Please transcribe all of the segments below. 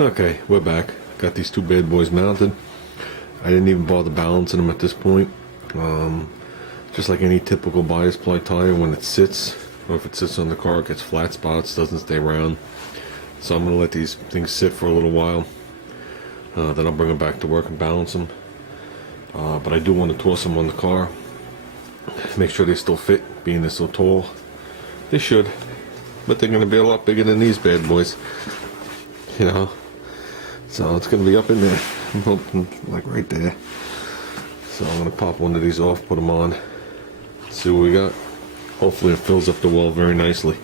Okay, we're back. Got these two bad boys mounted. I didn't even bother balancing them at this point. Just like any typical bias ply tire, when it sits, or if it sits on the car, it gets flat spots, doesn't stay round. So I'm going to let these things sit for a little while. Then I'll bring them back to work and balance them. But I do want to toss them on the car. Make sure they still fit, being they're so tall. They should. But they're going to be a lot bigger than these bad boys. You know, so it's going to be up in there, I'm hoping, like right there. So I'm going to pop one of these off, put them on, see what we got. Hopefully it fills up the well very nicely.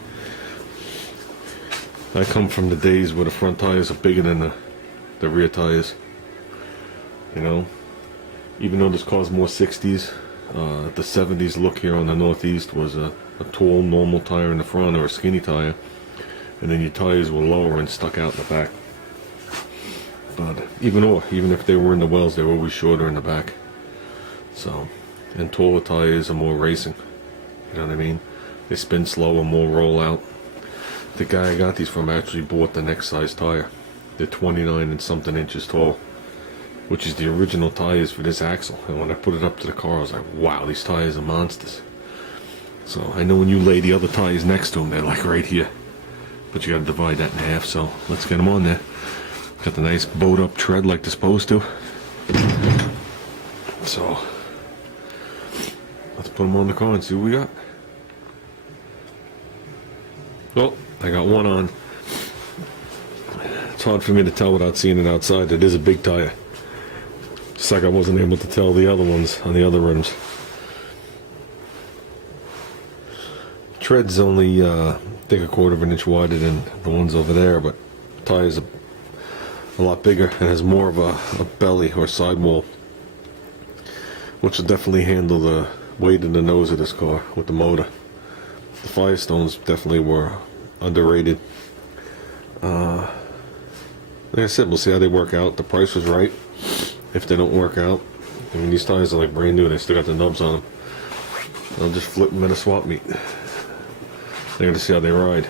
I come from the days where the front tires are bigger than the rear tires. You know, even though this car's more 60s, the 70s look here on the Northeast was a tall, normal tire in the front, or a skinny tire. And then your tires were lower and stuck out in the back. But even if they were in the wells, they were always shorter in the back. So, and taller tires are more racing. You know what I mean? They spin slower, more roll out. The guy I got these from actually bought the next size tire. They're 29 and something inches tall, which is the original tires for this axle. And when I put it up to the car, I was like, wow, these tires are monsters. So I know when you lay the other tires next to them, they're like right here. But you got to divide that in half, so let's get them on there. Got the nice bowed up tread like they're supposed to. So let's put them on the car and see what we got. Well, I got one on. It's hard for me to tell without seeing it outside. It is a big tire. Just like I wasn't able to tell the other ones on the other rims. Tread's only I think a quarter of an inch wider than the ones over there, but the tire's a lot bigger and has more of a belly or sidewall, which will definitely handle the weight in the nose of this car with the motor. The Firestones definitely were underrated. Like I said, we'll see how they work out. The price was right. If they don't work out, I mean, these tires are like brand new. They still got the nubs on them. I'll just flip them at a swap meet. They're gonna see how they ride.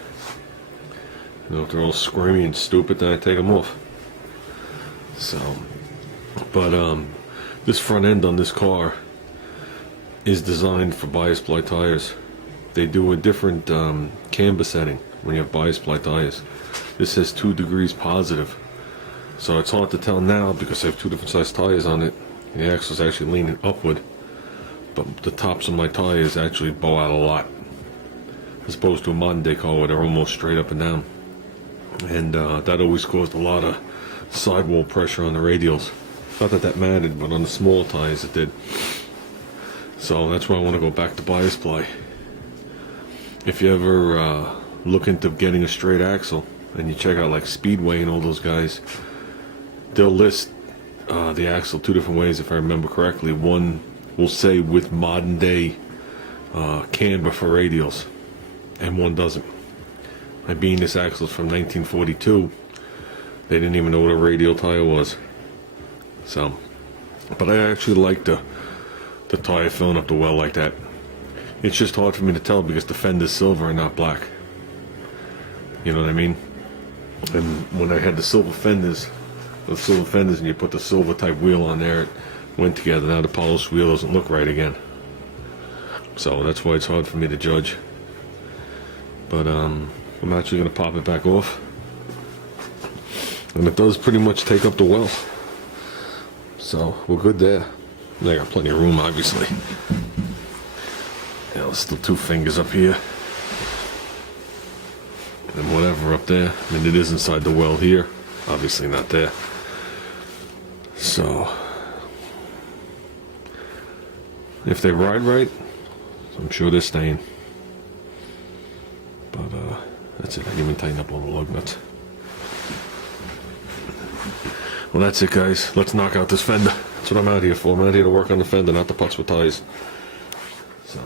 You know, if they're all squirmy and stupid, then I take them off. So, but this front end on this car is designed for bias ply tires. They do a different camber setting when you have bias ply tires. This says 2 degrees positive, so it's hard to tell now because I have two different size tires on it. The axle's actually leaning upward, but the tops of my tires actually bow out a lot, as opposed to a modern day car where they're almost straight up and down. And that always caused a lot of sidewall pressure on the radials. Not that that mattered, but on the smaller tires it did. So that's why I want to go back to bias ply. If you ever look into getting a straight axle and you check out like Speedway and all those guys, they'll list the axle two different ways if I remember correctly. One will say with modern day camber for radials, and one doesn't. I being this axle is from 1942, they didn't even know what a radial tire was. So, but I actually like the tire filling up the well like that. It's just hard for me to tell because the fender's silver and not black. You know what I mean? And when I had the silver fenders and you put the silver type wheel on there, it went together. Now the polished wheel doesn't look right again. So that's why it's hard for me to judge. But I'm actually going to pop it back off. And it does pretty much take up the well. So we're good there. And I got plenty of room, obviously. Yeah, there's still 2 fingers up here. And whatever up there. I mean, it is inside the well here. Obviously not there. So, if they ride right, I'm sure they're staying. But that's it. I didn't even tighten up all the lug nuts. Well, that's it, guys. Let's knock out this fender. That's what I'm out here for. I'm out here to work on the fender, not to putz with tires. So.